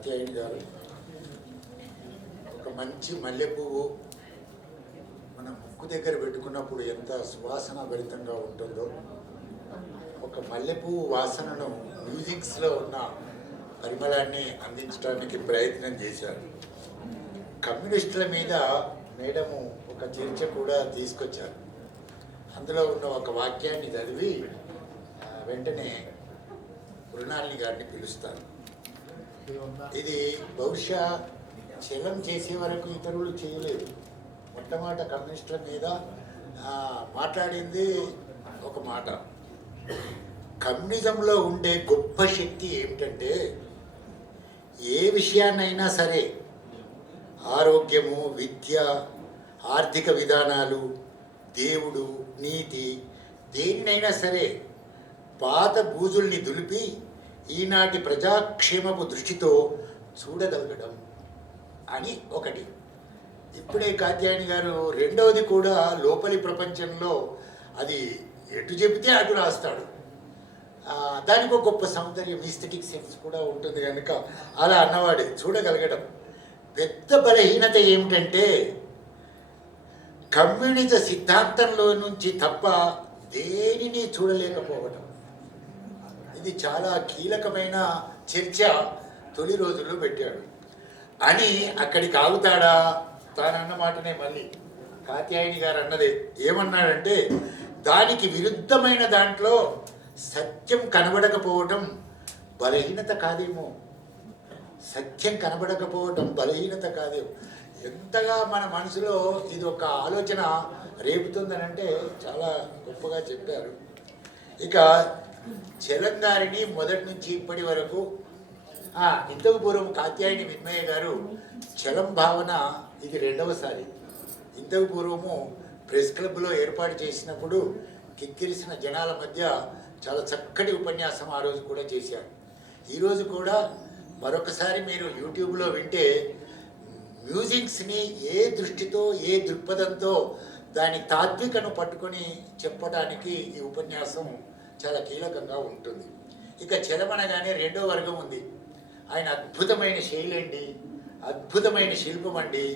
కాత్యాయని గారు ఒక మంచి మల్లె పువ్వు మన ముక్కు దగ్గర పెట్టుకున్నప్పుడు ఎంత సువాసన భరితంగా ఉంటుందో ఒక మల్లె పువ్వు వాసనను మ్యూజిక్స్లో ఉన్న పరిమళాన్ని అందించడానికి ప్రయత్నం చేశారు. కమ్యూనిస్టుల మీద మేడము ఒక చర్చ కూడా తీసుకొచ్చారు. అందులో ఉన్న ఒక వాక్యాన్ని చదివి వెంటనే మృణాలిని గారిని పిలుస్తారు. ఇది బహుశా చలం చేసే వరకు ఇతరులు చేయలేదు. మొట్టమొదట కమ్యూనిస్టుల మీద మాట్లాడింది ఒక మాట. కమ్యూనిజంలో ఉండే గొప్ప శక్తి ఏమిటంటే ఏ విషయాన్నైనా సరే ఆరోగ్యము, విద్య, ఆర్థిక విధానాలు, దేవుడు, నీతి, దేనినైనా సరే పాత బూజుల్ని దులిపి ఈనాటి ప్రజాక్షేమపు దృష్టితో చూడగలగడం అని ఒకటి. ఇప్పుడే కాత్యాయని గారు రెండవది కూడా లోపలి ప్రపంచంలో అది ఎటు చెబితే అటు రాస్తాడు. దానికి ఒక గొప్ప సౌందర్యం, ఈస్థెటిక్ సెన్స్ కూడా ఉంటుంది కనుక అలా అన్నవాడే చూడగలగడం. పెద్ద బలహీనత ఏమిటంటే కమ్యూనిజ సిద్ధాంతంలో నుంచి తప్ప దేనిని చూడలేకపోవడం. ఇది చాలా కీలకమైన చర్చ తొలి రోజుల్లో పెట్టాడు అని అక్కడికి ఆగుతాడా? తానన్న మాటనే మళ్ళీ కాత్యాయని గారు అన్నదే ఏమన్నాడంటే, దానికి విరుద్ధమైన దాంట్లో సత్యం కనబడకపోవటం బలహీనత కాదేమో. సత్యం కనబడకపోవటం బలహీనత కాదేమో. ఎంతగా మన మనసులో ఇది ఒక ఆలోచన రేపుతుందనంటే చాలా గొప్పగా చెప్పారు. ఇక చలం గారిని మొదటి నుంచి ఇప్పటి వరకు ఇంతకు పూర్వం కాత్యాయని విన్మయ్య గారు చలం భావన ఇది రెండవసారి. ఇంతకు పూర్వము ప్రెస్ క్లబ్లో ఏర్పాటు చేసినప్పుడు కిక్కిరిసిన జనాల మధ్య చాలా చక్కటి ఉపన్యాసం ఆ రోజు కూడా చేశారు. ఈరోజు కూడా మరొకసారి మీరు యూట్యూబ్లో వింటే మ్యూజిక్స్ని ఏ దృష్టితో, ఏ దృక్పథంతో దాని తాత్వికను పట్టుకొని చెప్పడానికి ఈ ఉపన్యాసం చాలా కీలకంగా ఉంటుంది. ఇక చలం అనగానే రెండో వర్గం ఉంది. ఆయన అద్భుతమైన శైలి అండి, అద్భుతమైన శిల్పం అండి.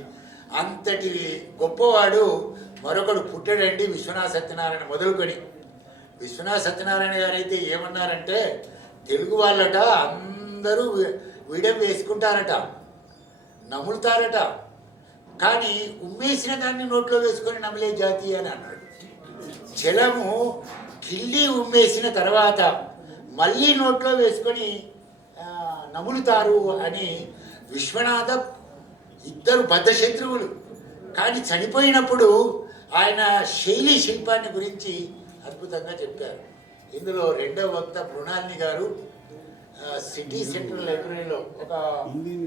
అంతటి గొప్పవాడు మరొకడు పుట్టాడండి, విశ్వనాథ సత్యనారాయణ మొదలుకొని. విశ్వనాథ సత్యనారాయణ గారు అయితే ఏమన్నారంటే, తెలుగు వాళ్ళట అందరూ విడం వేసుకుంటారట, నములుతారట, కానీ ఉమ్మేసిన దాన్ని నోట్లో వేసుకొని నమిలే జాతి అని అన్నాడు. చలము కిల్లి ఉమ్మేసిన తర్వాత మళ్ళీ నోట్లో వేసుకొని నములుతారు అని. విశ్వనాథ ఇద్దరు బద్ధశత్రువులు, కానీ చనిపోయినప్పుడు ఆయన శైలి శిల్పాన్ని గురించి అద్భుతంగా చెప్పారు. ఇందులో రెండవ వక్త మృణాలిని గారు సిటీ సెంట్రల్ లైబ్రరీలో ఒక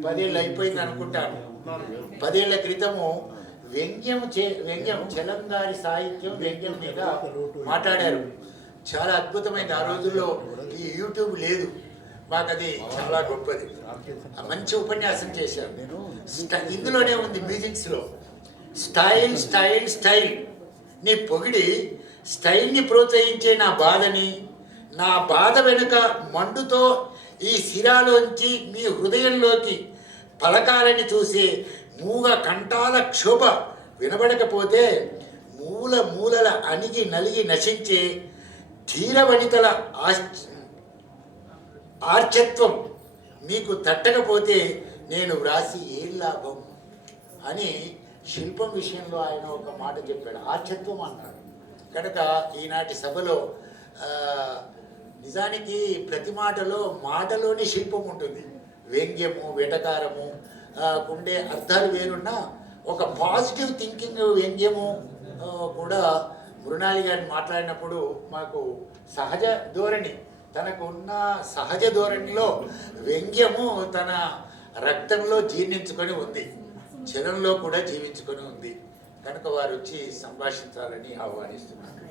10 ఏళ్ళు అయిపోయింది అనుకుంటాను, 10 ఏళ్ల క్రితము వ్యంగ్యం చలం గారి సాహిత్యం వ్యంగ్యం మీద మాట్లాడారు. చాలా అద్భుతమైంది. ఆ రోజుల్లో ఈ యూట్యూబ్ లేదు, మాకు అది చాలా గొప్పది. మంచి ఉపన్యాసం చేశారు. ఇందులోనే ఉంది మ్యూజిక్స్లో స్టైల్ స్టైల్ స్టైల్ నీ పొగిడి స్టైల్ని ప్రోత్సహించే నా బాధని, నా బాధ వెనుక మండుతో ఈ శిరాలోంచి మీ హృదయంలోకి పలకాలని చూసే మూగ కంఠాల క్షోభ వినబడకపోతే మూల మూలల అణిగి నలిగి నశించే ధీరవనితల ఆర్చత్వం మీకు తట్టకపోతే నేను వ్రాసి ఏం లాభం అని శిల్పం విషయంలో ఆయన ఒక మాట చెప్పాడు. ఆర్చత్వం అన్నాడు. కనుక ఈనాటి సభలో నిజానికి ప్రతి మాటలోని శిల్పం ఉంటుంది. వ్యంగ్యము, వెటకారము ఉండే అర్థాలు వేరున్నా ఒక పాజిటివ్ థింకింగ్ వ్యంగ్యము కూడా మృణాలి గారిని మాట్లాడినప్పుడు మాకు సహజ ధోరణి, తనకు ఉన్న సహజ ధోరణిలో వ్యంగ్యము తన రక్తంలో జీర్ణించుకొని ఉంది, చలంలో కూడా జీవించుకొని ఉంది. కనుక వారు వచ్చి సంభాషించాలని ఆహ్వానిస్తున్నారు.